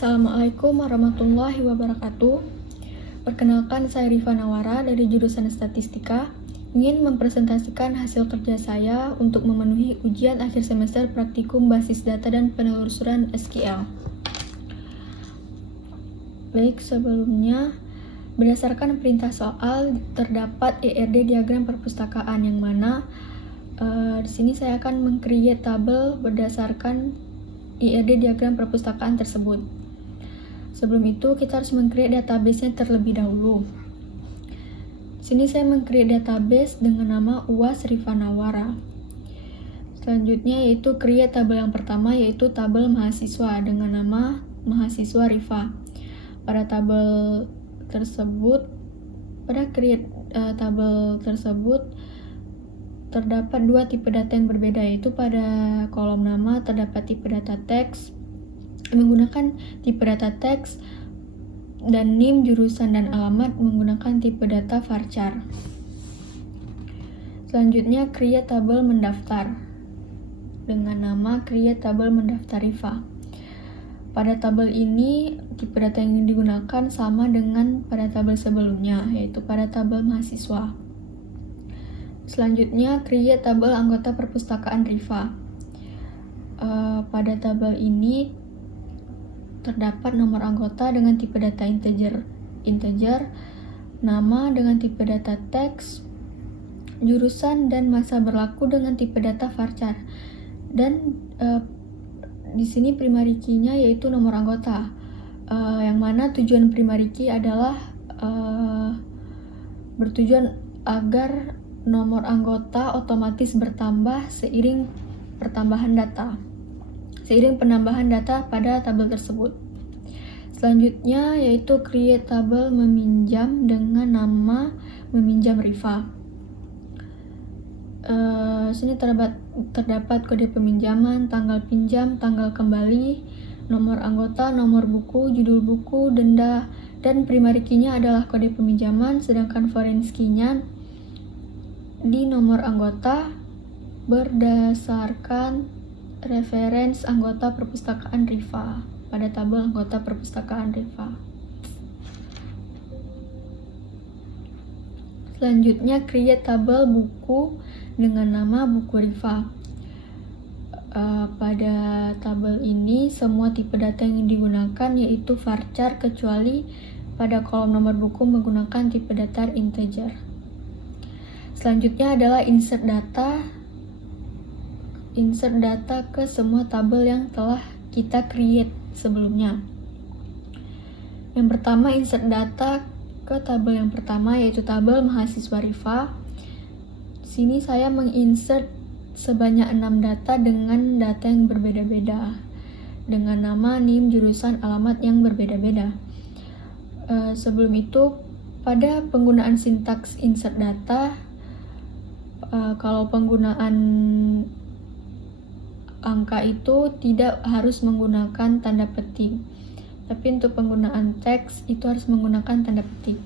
Assalamualaikum warahmatullahi wabarakatuh. Perkenalkan, saya Rifa Nawara dari jurusan Statistika. Ingin mempresentasikan hasil kerja saya untuk memenuhi ujian akhir semester praktikum basis data dan penelusuran SQL. Baik, sebelumnya berdasarkan perintah soal terdapat ERD diagram perpustakaan yang mana di sini saya akan meng-create tabel berdasarkan ERD diagram perpustakaan tersebut. Sebelum itu kita harus meng-create database-nya terlebih dahulu. Di sini saya meng-create database dengan nama UAS Rifa Nawara. Selanjutnya yaitu create tabel yang pertama, yaitu tabel mahasiswa dengan nama mahasiswa Rifa. Pada tabel tersebut, tabel tersebut terdapat dua tipe data yang berbeda, yaitu pada kolom nama terdapat tipe data teks menggunakan tipe data teks dan NIM, jurusan, dan alamat menggunakan tipe data varchar. Selanjutnya create tabel mendaftar dengan nama create tabel mendaftar Rifa. Pada tabel ini tipe data yang digunakan sama dengan pada tabel sebelumnya, yaitu pada tabel mahasiswa. Selanjutnya, create tabel anggota perpustakaan Rifa. Pada tabel ini terdapat nomor anggota dengan tipe data integer, nama dengan tipe data teks, jurusan dan masa berlaku dengan tipe data varchar. Dan di sini primary key-nya yaitu nomor anggota, yang mana tujuan primary key adalah bertujuan agar nomor anggota otomatis bertambah seiring penambahan data pada tabel tersebut. Selanjutnya yaitu create tabel meminjam dengan nama meminjam Rifa. Sini terdapat kode peminjaman, tanggal pinjam, tanggal kembali, nomor anggota, nomor buku, judul buku, denda, dan primary key-nya adalah kode peminjaman, sedangkan foreign key-nya di nomor anggota berdasarkan reference anggota perpustakaan Rifa pada tabel anggota perpustakaan Rifa. Selanjutnya create tabel buku dengan nama buku Rifa. Pada tabel ini semua tipe data yang digunakan yaitu varchar kecuali pada kolom nomor buku menggunakan tipe data integer. Selanjutnya adalah insert data ke semua tabel yang telah kita create sebelumnya. Yang pertama, insert data ke tabel yang pertama, yaitu tabel mahasiswa Rifa. Sini saya menginsert sebanyak 6 data dengan data yang berbeda-beda, dengan nama, NIM, jurusan, alamat yang berbeda-beda. Sebelum itu, pada penggunaan sintaks insert data, kalau penggunaan angka itu tidak harus menggunakan tanda petik, tapi untuk penggunaan teks itu harus menggunakan tanda petik.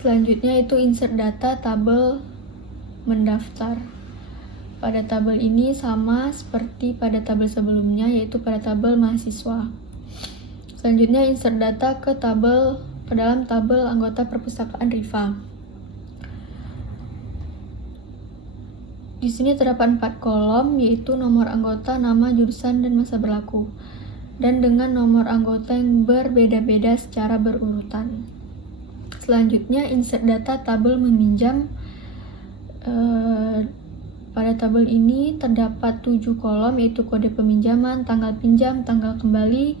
Selanjutnya itu insert data tabel mendaftar. Pada tabel ini sama seperti pada tabel sebelumnya, yaitu pada tabel mahasiswa. Selanjutnya insert data ke dalam tabel anggota perpustakaan Rifa. Di sini terdapat 4 kolom, yaitu nomor anggota, nama, jurusan, dan masa berlaku, dan dengan nomor anggota yang berbeda-beda secara berurutan. Selanjutnya insert data tabel meminjam. Pada tabel ini terdapat 7 kolom, yaitu kode peminjaman, tanggal pinjam, tanggal kembali,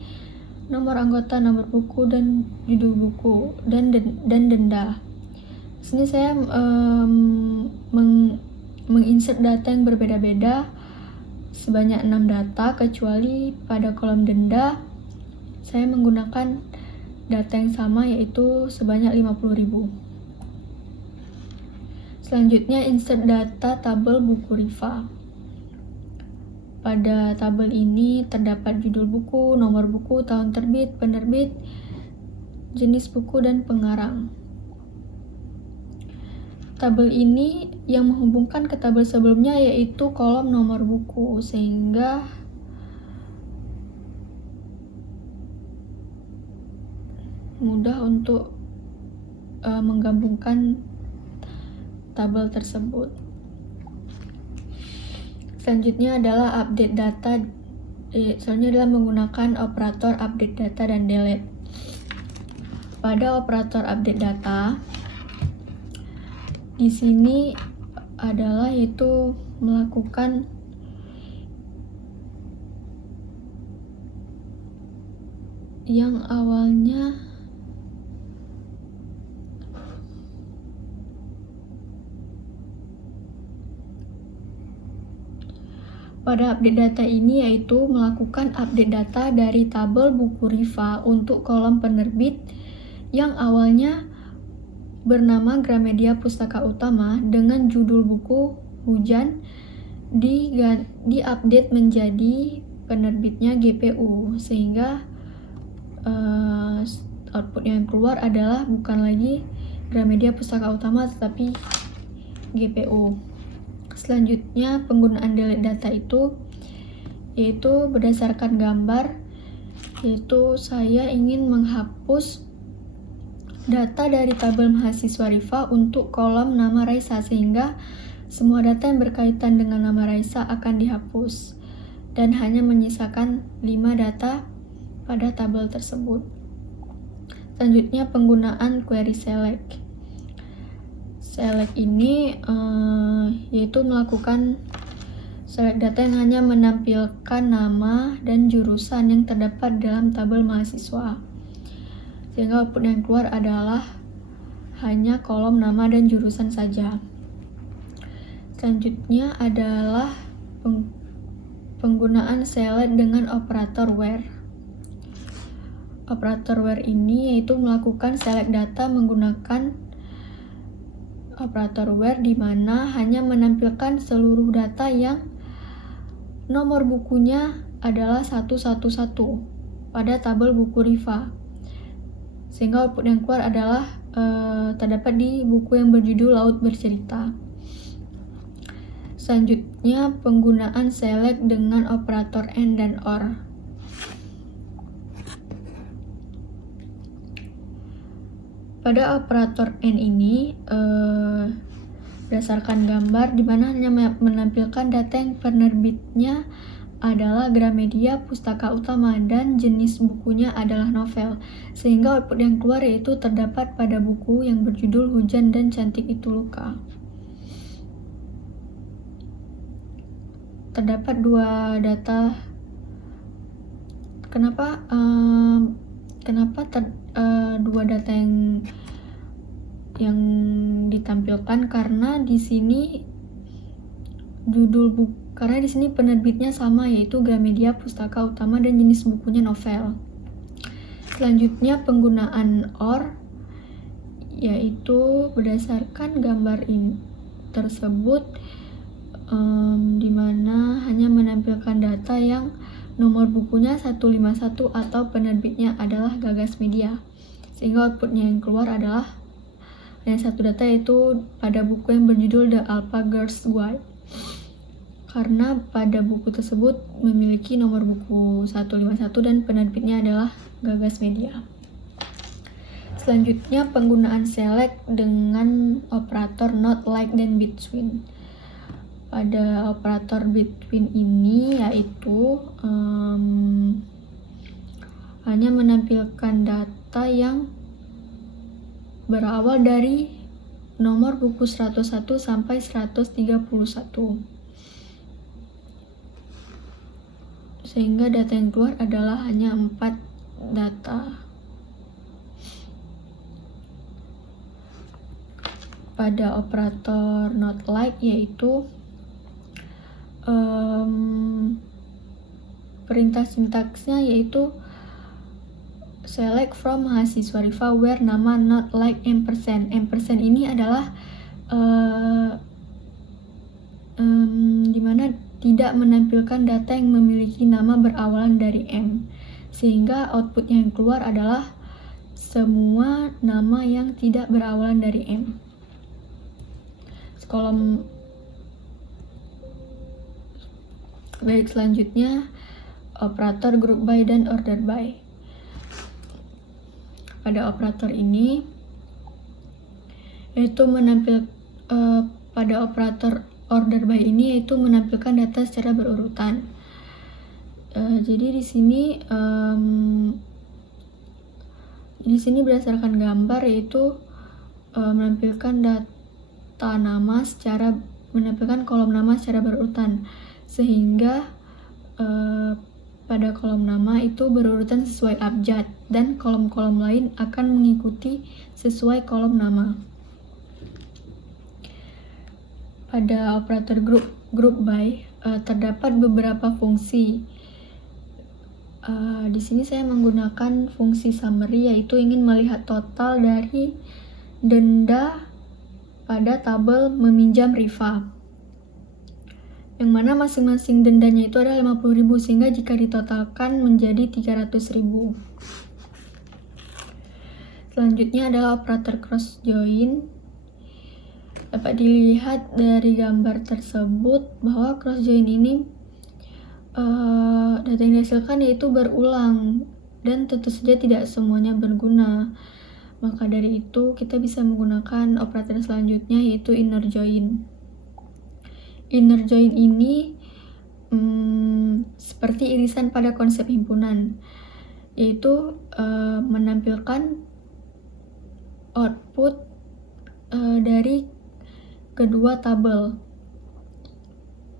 nomor anggota, nomor buku, dan judul buku, dan denda. Di sini saya menginsert data yang berbeda-beda sebanyak 6 data, kecuali pada kolom denda saya menggunakan data yang sama, yaitu sebanyak 50.000. Selanjutnya insert data tabel buku Rifa. Pada tabel ini terdapat judul buku, nomor buku, tahun terbit, penerbit, jenis buku, dan pengarang. Tabel ini yang menghubungkan ke tabel sebelumnya yaitu kolom nomor buku, sehingga mudah untuk menggabungkan tabel tersebut. Selanjutnya adalah update data. Selanjutnya adalah menggunakan operator update data dan delete. Pada operator update data, di sini adalah yaitu melakukan yang awalnya pada update data ini yaitu melakukan update data dari tabel buku Riva untuk kolom penerbit yang awalnya bernama Gramedia Pustaka Utama dengan judul buku Hujan di-update menjadi penerbitnya GPU, sehingga output yang keluar adalah bukan lagi Gramedia Pustaka Utama tetapi GPU. Selanjutnya penggunaan delete data itu yaitu berdasarkan gambar, yaitu saya ingin menghapus data dari tabel mahasiswa Riva untuk kolom nama Raisa, sehingga semua data yang berkaitan dengan nama Raisa akan dihapus dan hanya menyisakan 5 data pada tabel tersebut. Selanjutnya penggunaan query select. Select ini yaitu melakukan select data yang hanya menampilkan nama dan jurusan yang terdapat dalam tabel mahasiswa, sehingga output yang keluar adalah hanya kolom nama dan jurusan saja. Selanjutnya adalah penggunaan select dengan operator where. Operator where ini yaitu melakukan select data menggunakan operator where di mana hanya menampilkan seluruh data yang nomor bukunya adalah 111 pada tabel buku Riva, sehingga output yang keluar adalah terdapat di buku yang berjudul Laut Bercerita. Selanjutnya penggunaan select dengan operator and dan or. Pada operator and ini berdasarkan gambar di mana hanya menampilkan data yang penerbitnya adalah Gramedia Pustaka Utama dan jenis bukunya adalah novel, sehingga output yang keluar yaitu terdapat pada buku yang berjudul Hujan dan Cantik Itu Luka. Terdapat 2 data. Kenapa 2 data yang ditampilkan? Karena di sini karena di sini penerbitnya sama, yaitu Gramedia Pustaka Utama dan jenis bukunya novel. Selanjutnya penggunaan or, yaitu berdasarkan gambar ini tersebut di mana hanya menampilkan data yang nomor bukunya 151 atau penerbitnya adalah Gagas Media, sehingga outputnya yang keluar adalah hanya 1 data, yaitu pada buku yang berjudul The Alpha Girls Guide, karena pada buku tersebut memiliki nomor buku 151 dan penerbitnya adalah Gagas Media. Selanjutnya penggunaan select dengan operator not, like, dan between. Pada operator between ini yaitu hanya menampilkan data yang berawal dari nomor buku 101 sampai 131, sehingga data yang keluar adalah hanya 4 data. Pada operator not, like yaitu perintah sintaksnya yaitu select from mahasiswa Riva where nama not, like, ampersand. Ampersand ini adalah dimana tidak menampilkan data yang memiliki nama berawalan dari M, sehingga output yang keluar adalah semua nama yang tidak berawalan dari M. Kolom baik, selanjutnya operator group by dan order by. pada operator ini, yaitu pada operator order by ini yaitu menampilkan data secara berurutan. Jadi di sini berdasarkan gambar yaitu menampilkan kolom nama secara berurutan, sehingga pada kolom nama itu berurutan sesuai abjad dan kolom-kolom lain akan mengikuti sesuai kolom nama. Pada operator group by terdapat beberapa fungsi. Di sini saya menggunakan fungsi summary, yaitu ingin melihat total dari denda pada tabel meminjam Rifa, yang mana masing-masing dendanya itu adalah 50.000, sehingga jika ditotalkan menjadi 300.000. Selanjutnya adalah operator cross join. Dapat dilihat dari gambar tersebut bahwa cross join ini data yang dihasilkan yaitu berulang dan tentu saja tidak semuanya berguna. Maka dari itu kita bisa menggunakan operator selanjutnya yaitu inner join. Inner join ini seperti irisan pada konsep himpunan, yaitu menampilkan output dari kedua tabel.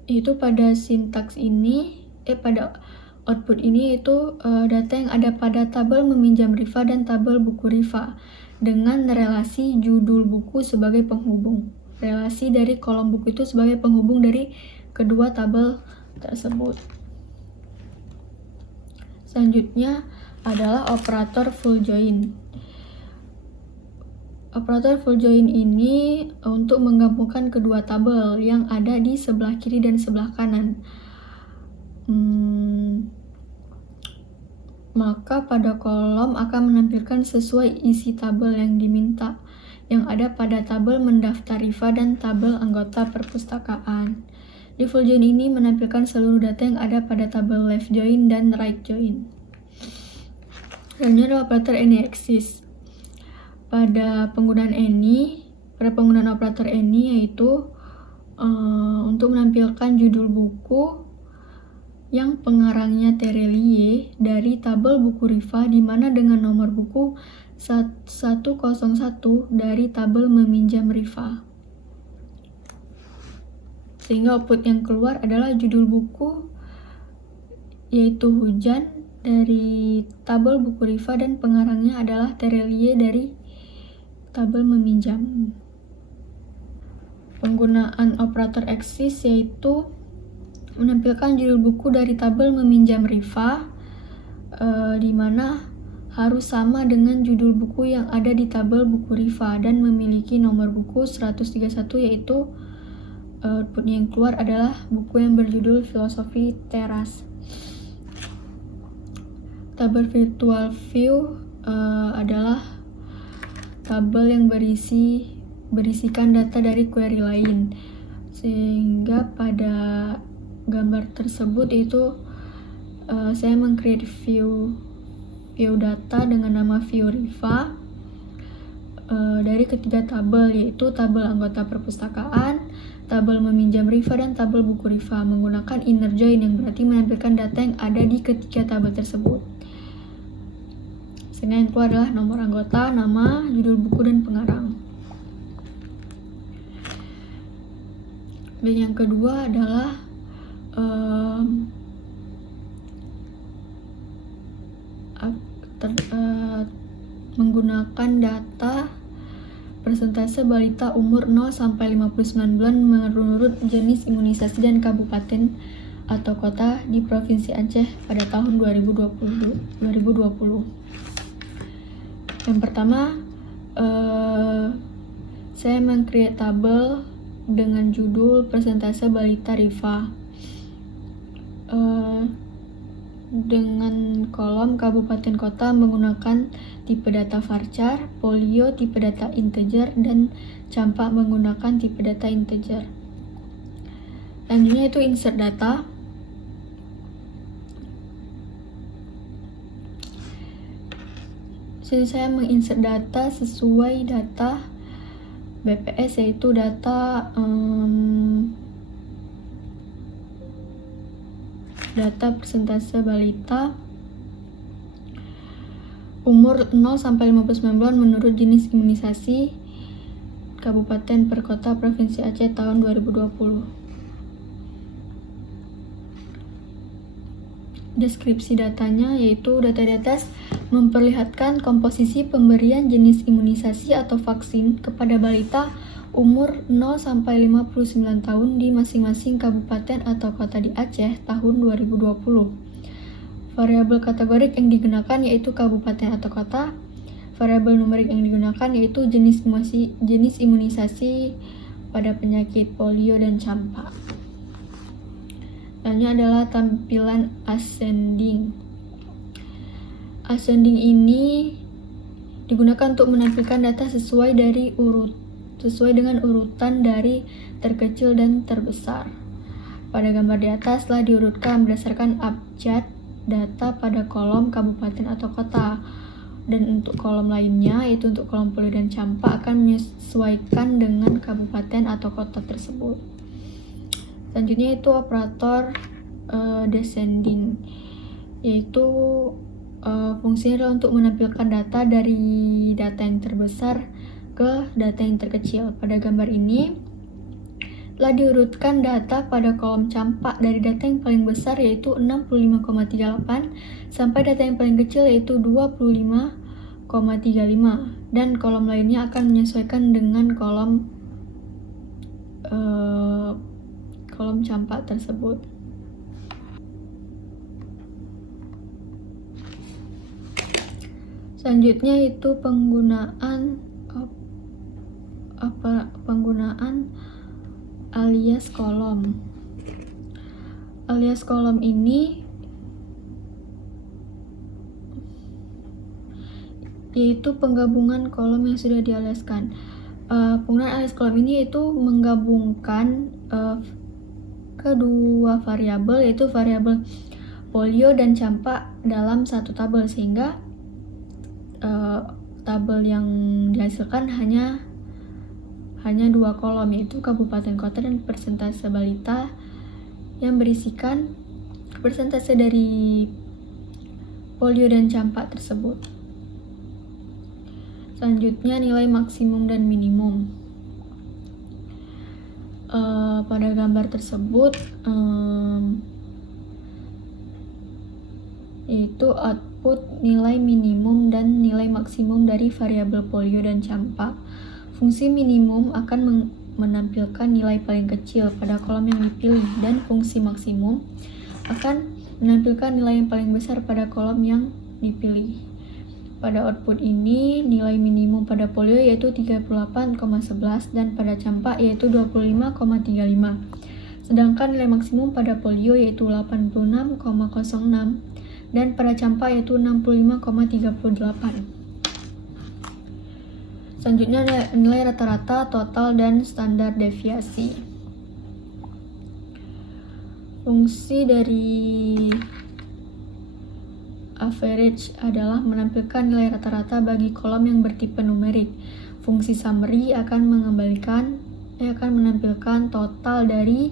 Itu pada sintaks ini, pada output ini yaitu data yang ada pada tabel meminjam Rifa dan tabel buku Rifa dengan relasi judul buku sebagai penghubung. Relasi dari kolom buku itu sebagai penghubung dari kedua tabel tersebut. Selanjutnya adalah operator full join. Operator full join ini untuk menggabungkan kedua tabel yang ada di sebelah kiri dan sebelah kanan. Maka pada kolom akan menampilkan sesuai isi tabel yang diminta, yang ada pada tabel mendaftar Rifa dan tabel anggota perpustakaan. Di full join ini menampilkan seluruh data yang ada pada tabel left join dan right join. Selanjutnya adalah operator any-axis. Pada penggunaan operator any yaitu untuk menampilkan judul buku yang pengarangnya Terelie dari tabel buku Rifa, di mana dengan nomor buku 101 dari tabel meminjam Rifa. Sehingga output yang keluar adalah judul buku yaitu Hujan dari tabel buku Rifa dan pengarangnya adalah Terelie dari tabel meminjam. Penggunaan operator axis yaitu menampilkan judul buku dari tabel meminjam Rifa, di mana harus sama dengan judul buku yang ada di tabel buku Rifa dan memiliki nomor buku 131, yaitu output yang keluar adalah buku yang berjudul Filosofi Teras. Tabel virtual view adalah tabel yang berisikan data dari query lain, sehingga pada gambar tersebut itu saya meng-create view data dengan nama view Rifa dari ketiga tabel, yaitu tabel anggota perpustakaan, tabel meminjam Rifa, dan tabel buku Rifa menggunakan inner join yang berarti menampilkan data yang ada di ketiga tabel tersebut. Sehingga yang keluar adalah nomor anggota, nama, judul buku, dan pengarang. Dan yang kedua adalah menggunakan data persentase balita umur 0 sampai 59 bulan menurut jenis imunisasi dan kabupaten atau kota di Provinsi Aceh pada tahun 2020. Yang pertama, saya meng-create tabel dengan judul persentase balita Rifa dengan kolom kabupaten kota menggunakan tipe data varchar, polio tipe data integer, dan campak menggunakan tipe data integer. Selanjutnya itu insert data. Sini saya menginsert data sesuai data BPS, yaitu data persentase balita umur 0 sampai 59 bulan menurut jenis imunisasi kabupaten per kota Provinsi Aceh tahun 2020. Deskripsi datanya yaitu data di atas memperlihatkan komposisi pemberian jenis imunisasi atau vaksin kepada balita umur 0 sampai 59 tahun di masing-masing kabupaten atau kota di Aceh tahun 2020. Variabel kategorik yang digunakan yaitu kabupaten atau kota. Variabel numerik yang digunakan yaitu jenis imunisasi pada penyakit polio dan campak. Selanjutnya adalah tampilan ascending. Ascending ini digunakan untuk menampilkan data sesuai dengan urutan dari terkecil dan terbesar. Pada gambar di atas telah diurutkan berdasarkan abjad data pada kolom kabupaten atau kota, dan untuk kolom lainnya yaitu untuk kolom polio dan campak akan menyesuaikan dengan kabupaten atau kota tersebut. Selanjutnya itu operator descending, yaitu fungsinya adalah untuk menampilkan data dari data yang terbesar ke data yang terkecil. Pada gambar ini telah diurutkan data pada kolom campak dari data yang paling besar yaitu 65,38 sampai data yang paling kecil yaitu 25,35, dan kolom lainnya akan menyesuaikan dengan kolom campak tersebut. Selanjutnya itu penggunaan alias kolom. Alias kolom ini yaitu penggabungan kolom yang sudah dialiaskan. Penggunaan alias kolom ini yaitu menggabungkan kedua variabel, yaitu variabel polio dan campak dalam satu tabel, sehingga tabel yang dihasilkan hanya dua kolom, yaitu kabupaten kota dan persentase balita, yang berisikan persentase dari polio dan campak tersebut. Selanjutnya nilai maksimum dan minimum. Pada gambar tersebut yaitu output nilai minimum dan nilai maksimum dari variabel polio dan campak. Fungsi minimum akan menampilkan nilai paling kecil pada kolom yang dipilih, dan fungsi maksimum akan menampilkan nilai yang paling besar pada kolom yang dipilih. Pada output ini, nilai minimum pada polio yaitu 38,11 dan pada campak yaitu 25,35. Sedangkan nilai maksimum pada polio yaitu 86,06 dan pada campak yaitu 65,38. Selanjutnya nilai rata-rata, total, dan standar deviasi. Fungsi dari average adalah menampilkan nilai rata-rata bagi kolom yang bertipe numerik. Fungsi summary akan menampilkan total dari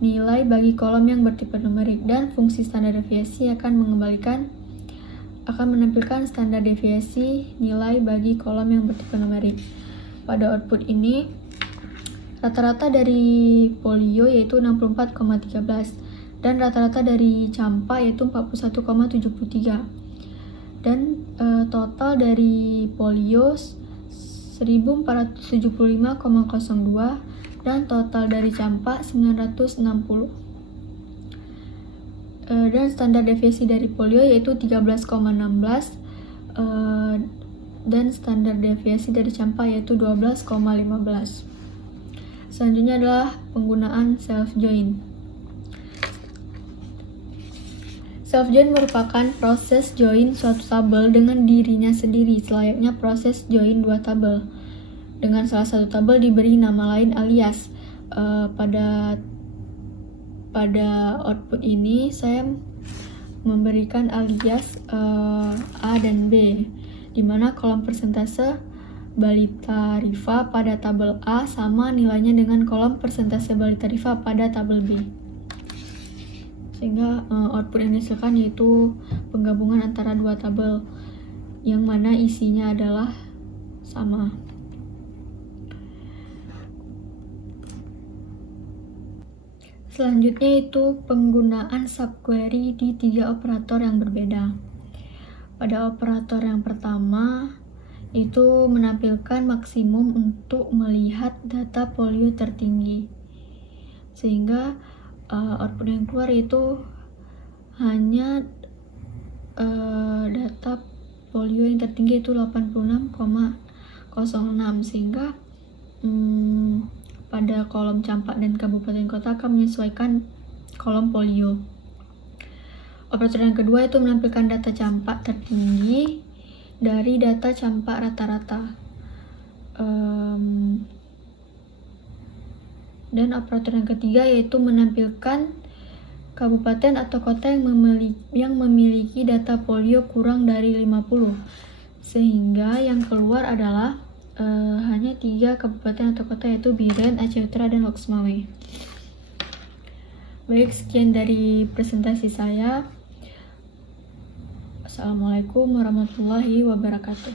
nilai bagi kolom yang bertipe numerik, dan fungsi standar deviasi akan menampilkan standar deviasi nilai bagi kolom yang bertipe numerik. Pada output ini, rata-rata dari polio yaitu 64,13 dan rata-rata dari campak yaitu 41,73, dan total dari polio 1475,02 dan total dari campak 960. Dan standar deviasi dari polio yaitu 13,16 dan standar deviasi dari campak yaitu 12,15. Selanjutnya adalah penggunaan self join. Self join merupakan proses join suatu tabel dengan dirinya sendiri, selayaknya proses join dua tabel dengan salah satu tabel diberi nama lain alias. Pada output ini saya memberikan alias A dan B, di mana kolom persentase balita Rifa pada tabel A sama nilainya dengan kolom persentase balita Rifa pada tabel B. Sehingga output yang dihasilkan yaitu penggabungan antara dua tabel yang mana isinya adalah sama. Selanjutnya itu penggunaan subquery di 3 operator yang berbeda. Pada operator yang pertama itu menampilkan maksimum untuk melihat data polio tertinggi, sehingga output yang keluar itu hanya data polio yang tertinggi itu 86,06, sehingga pada kolom campak dan kabupaten kota akan menyesuaikan kolom polio. Operator yang kedua itu menampilkan data campak tertinggi dari data campak rata-rata. Dan operator yang ketiga yaitu menampilkan kabupaten atau kota yang memiliki data polio kurang dari 50, sehingga yang keluar adalah hanya 3 kabupaten atau kota yaitu Biren, Aceh Utara, dan Loksmawe. Baik, sekian dari presentasi saya. Assalamualaikum warahmatullahi wabarakatuh.